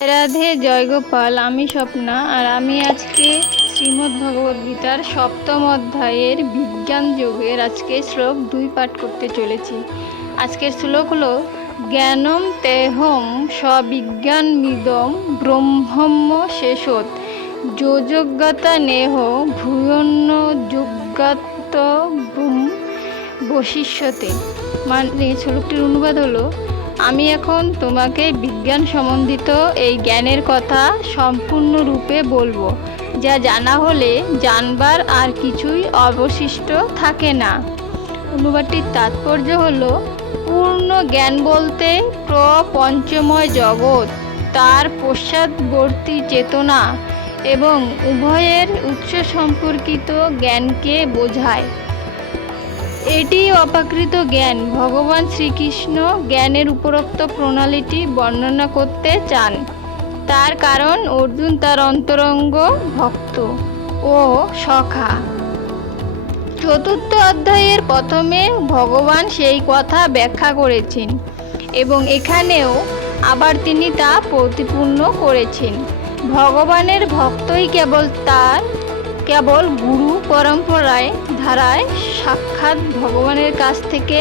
রাধে জয় গোপাল। আমি স্বপ্না, আর আমি আজকে শ্রীমদ্ভগবদ্গীতার সপ্তম অধ্যায়ের বিজ্ঞান যোগের আজকে শ্লোক 2 পাঠ করতে চলেছি। আজকের শ্লোক হলো জ্ঞানম তেহম সবিজ্ঞানমিদম ব্রহ্মম্য শেষত যোজজ্ঞতা নেহ ভূয়ন্য যোগাত্ত বশিষ্যতে। মানে শ্লোকটির অনুবাদ হলো, আমি এখন তোমাকে বিজ্ঞান সম্বন্ধিত এই জ্ঞানের কথা সম্পূর্ণরূপে বলবো, যা জানা হলে জানবার আর কিছুই অবশিষ্ট থাকে না। অনুবাদটির তাৎপর্য হলো, পূর্ণ জ্ঞান বলতে প্রপঞ্চময় জগৎ, তার পশ্চাৎবর্তী চেতনা এবং উভয়ের উৎস সম্পর্কিত জ্ঞানকে বোঝায়। এটি অপ্রাকৃত জ্ঞান। ভগবান শ্রীকৃষ্ণ জ্ঞানের উপরোক্ত প্রণালীটি বর্ণনা করতে চান, তার কারণ অর্জুন তার অন্তরঙ্গ ভক্ত ও সখা। চতুর্থ অধ্যায়ের প্রথমে ভগবান সেই কথা ব্যাখ্যা করেছেন এবং এখানেও আবার তিনি তা প্রতিপূর্ণ করেছেন। ভগবানের ভক্তই কেবল গুরু পরম্পরায় ধারায় সাক্ষাৎ ভগবানের কাছ থেকে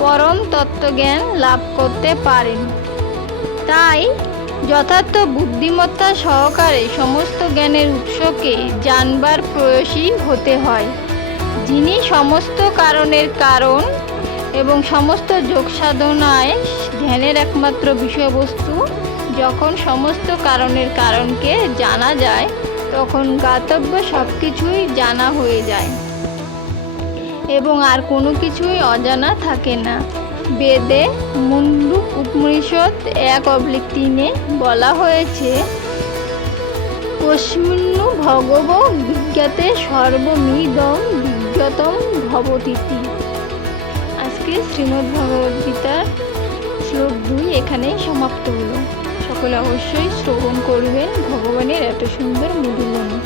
পরম তত্ত্বজ্ঞান লাভ করতে পারেন। তাই যথার্থ বুদ্ধিমত্তা সহকারে সমস্ত জ্ঞানের উৎসকে জানবার প্রয়াসী হতে হয়। যিনি সমস্ত কারণের কারণ এবং সমস্ত যোগ সাধনায় ধ্যানের একমাত্র বিষয়বস্তু। যখন সমস্ত কারণের কারণকে জানা যায়, তখন জ্ঞাতব্য সব কিছুই জানা হয়ে যায় এবং আর কোনো কিছুই অজানা থাকে না। বেদে মুন্ডক উপনিষদ 1/3 বলা হয়েছে, কস্মিন্নু ভগব বিজ্ঞাতে সর্বমিদং বিজ্ঞতম ভবতীতি। আজকে শ্রীমদ্ভগবদ্গীতার শ্লোক 2 এখানেই সমাপ্ত হলো। সকলে অবশ্যই শ্রবণ করবেন ভগবানের এত সুন্দর মধুর বাণী।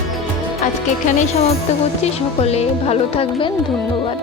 আজকে এখানেই সমাপ্ত করছি। সকলে ভালো থাকবেন। ধন্যবাদ।